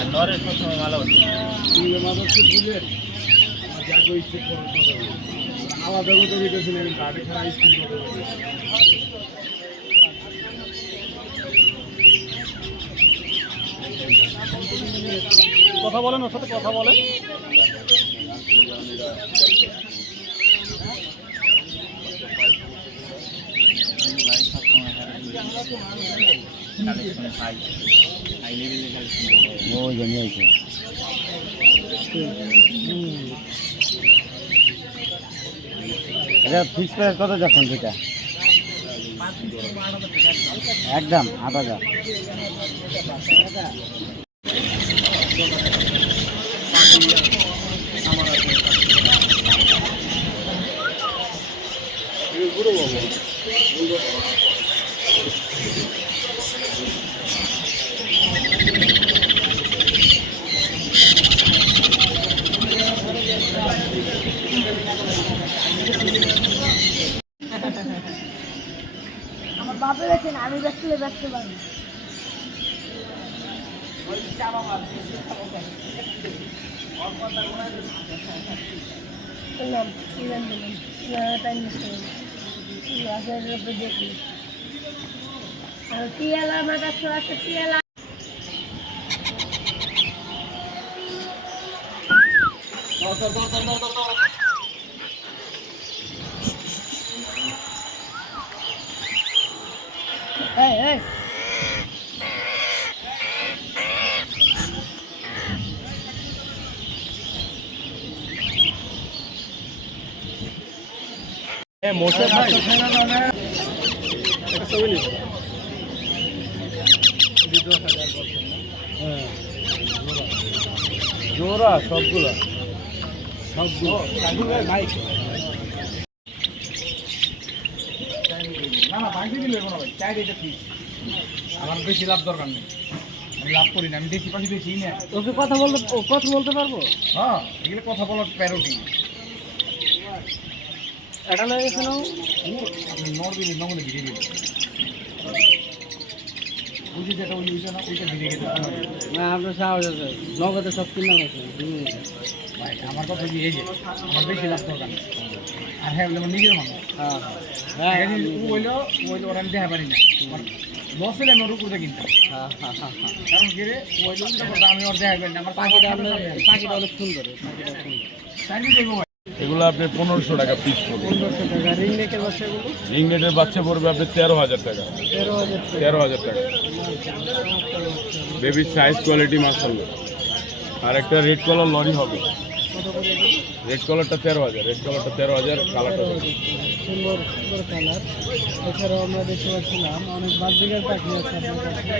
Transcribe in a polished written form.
আর নরের সবসময় মালা হচ্ছে মাথা হচ্ছে বুঝলেন জাগো স্কুল আলাদা কথা দিতেছিলেন গাড়ি খারাপ স্কুল কথা বলেন ওর সাথে কথা বলেন ফিক্স প্রাইস কত যাচ্ছেন দুইটা একদম ৮,০০০ আমার বাপে বেছেন আমি বেচলে বেচতে পারি টিয়ালা আমার কাছে আছে টিয়ালা Hey, hey. মোশে ভাই একটা ছবি নিন জোড়া সবগুলা বাইক না বাইকে দিলে কোনো ভাই চাই এটা ঠিক আমার বেশি লাভ দরকার নেই আমি লাভ করি না আমি দেশি পাখি বেশি না ওকে কথা বলতে পারবো হ্যাঁ এগুলো কথা বলার প্যারোটি এটা লেগেছে না আপনি নর্দিন নগদে ভিড়ে গেল বুঝি যেটা ওই হয়েছে না ওইটা ভিড়ে গেছে না আপনার সাহস আছে নগদে সব কিনা গেছে ভাই আমার কথা কি এই যে আমার বেশি লাভ দরকার নেই আর হ্যাঁ আমার নিজের মানুষ হ্যাঁ ওইলো ওরা আমি দেখা পারি না আমার লস হলে আমি ওর উপরে কিনতাম কারণ কি রে ওইলো আমি ওর দেখা পারি না আমার পাখিটা অনেক সুন্দর এগুলো আপনার 1500 টাকা পিস পড়বে। 1500 টাকা রিং নেকের বাচ্চাগুলো রিং নেটের বাচ্চা পড়বে আপনার 13,000 টাকা। 13,000 টাকা বেবি সাইজ কোয়ালিটি মাশাআল্লাহ। আর একটা রেড কালার লরি হবে, রেড কালারটা 13,000, রেড কালারটা 13,000, কালারটা সুন্দর সুন্দর কালার। এছাড়াও আমরা দেখতে পাচ্ছিলাম অনেক বাজবিগার পাখি আছে আপনার কাছে।